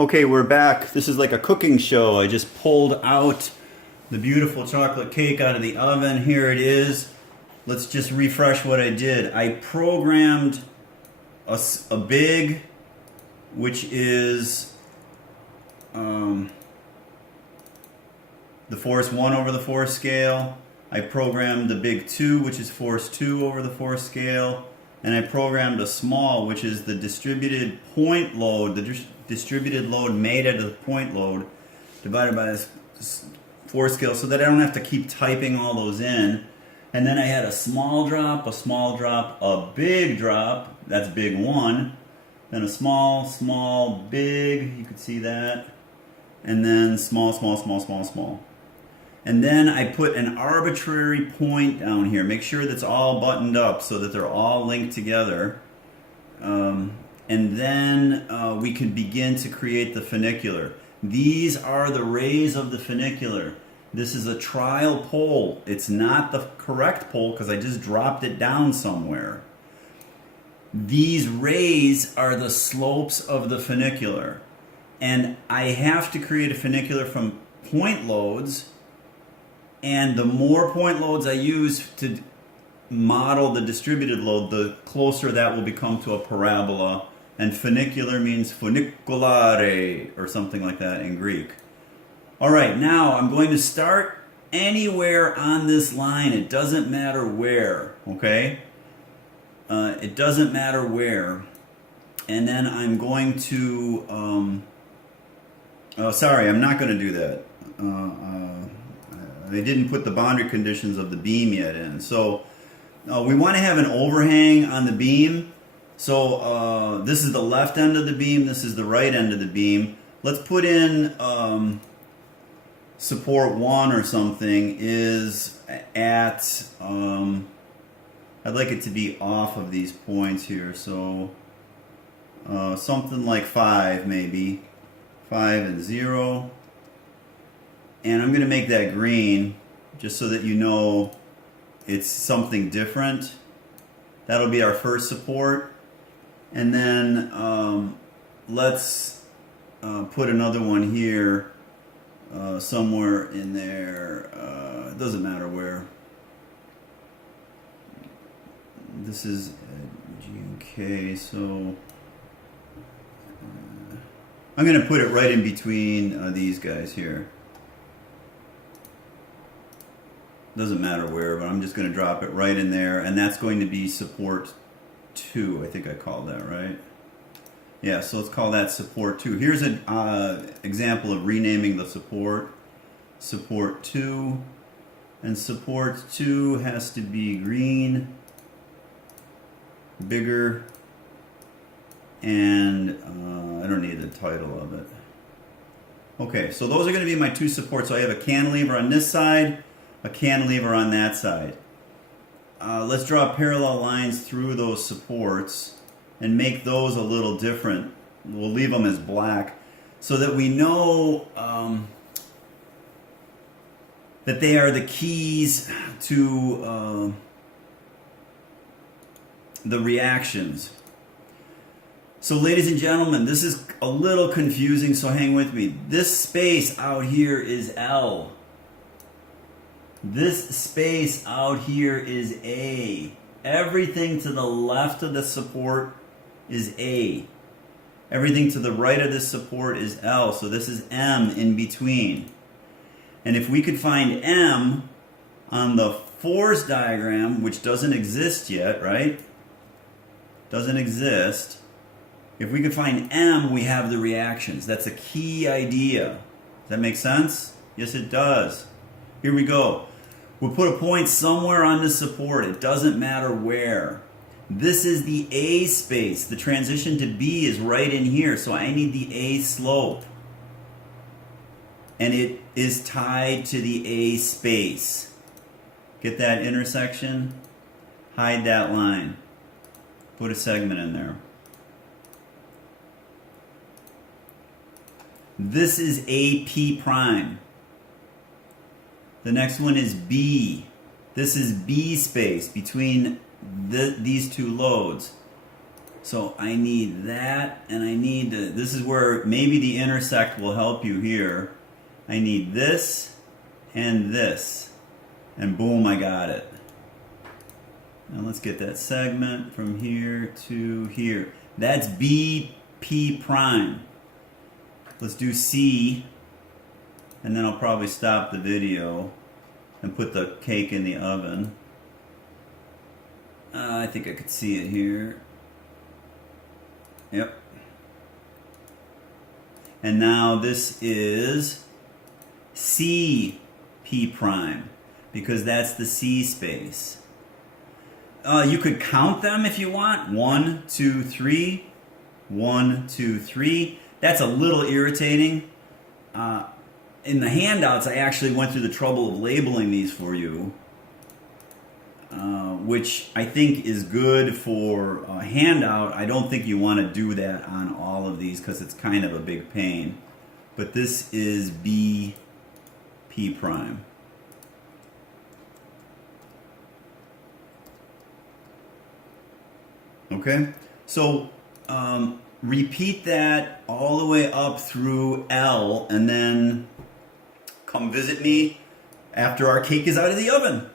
Okay, we're back. This is like a cooking show. I just pulled out the beautiful chocolate cake out of the oven. Here it is. Let's just refresh what I did. I programmed a big, which is the force 1 over the force scale. I programmed the big 2, which is force 2 over the force scale. And I programmed a small, which is the distributed point load, the distributed load made out of the point load divided by this force scale, so that I don't have to keep typing all those in. And then I had a small drop, a big drop, that's big 1, then a small, big, you could see that, and then small. And then I put an arbitrary point down here. Make sure that's all buttoned up so that they're all linked together. And then we can begin to create the funicular. These are the rays of the funicular. This is a trial pole. It's not the correct pole because I just dropped it down somewhere. These rays are the slopes of the funicular. And I have to create a funicular from point loads. And the more point loads I use to model the distributed load, the closer that will become to a parabola. And funicular means funiculare, or something like that in Greek. All right, now I'm going to start anywhere on this line. It doesn't matter where, okay? It doesn't matter where. And then I'm going to... oh, sorry, I'm not going to do that. They didn't put the boundary conditions of the beam yet in. So we want to have an overhang on the beam. So this is the left end of the beam. This is the right end of the beam. Let's put in support 1 or something is at, I'd like it to be off of these points here. So something like 5 maybe. 5 and 0. And I'm going to make that green just so that you know it's something different. That'll be our first support. And then let's put another one here somewhere in there. It doesn't matter where. This is G and K, so I'm going to put it right in between these guys here. Doesn't matter where, but I'm just going to drop it right in there, and that's going to be support 2. I think I called that right. Yeah, so let's call that support 2. Here's an example of renaming the support. Support 2, and support 2 has to be green, bigger, and I don't need the title of it. Okay, so those are going to be my 2 supports. So I have a cantilever on this side, a cantilever on that side. Let's draw parallel lines through those supports and make those a little different. We'll leave them as black so that we know that they are the keys to the reactions. So ladies and gentlemen, this is a little confusing, so hang with me. This space out here is L. This space out here is A. Everything to the left of the support is A. Everything to the right of this support is L. So this is M in between. And if we could find M on the force diagram, which doesn't exist yet, right? Doesn't exist. If we could find M, we have the reactions. That's a key idea. Does that make sense? Yes, it does. Here we go. We'll put a point somewhere on the support. It doesn't matter where. This is the A space. The transition to B is right in here, so I need the A slope. And it is tied to the A space. Get that intersection? Hide that line. Put a segment in there. This is AP prime. The next one is B. This is B space between these two loads. So I need that, and I need to, this is where maybe the intersect will help you here. I need this and this, and boom, I got it. Now let's get that segment from here to here. That's BP prime. Let's do C, and then I'll probably stop the video and put the cake in the oven. I think I could see it here. Yep. And now this is CP prime, because that's the C space. You could count them if you want. 1, 2, 3. 1, 2, 3. That's a little irritating. In the handouts, I actually went through the trouble of labeling these for you, which I think is good for a handout. I don't think you want to do that on all of these because it's kind of a big pain. But this is BP prime. Okay, so repeat that all the way up through L, and then come visit me after our cake is out of the oven.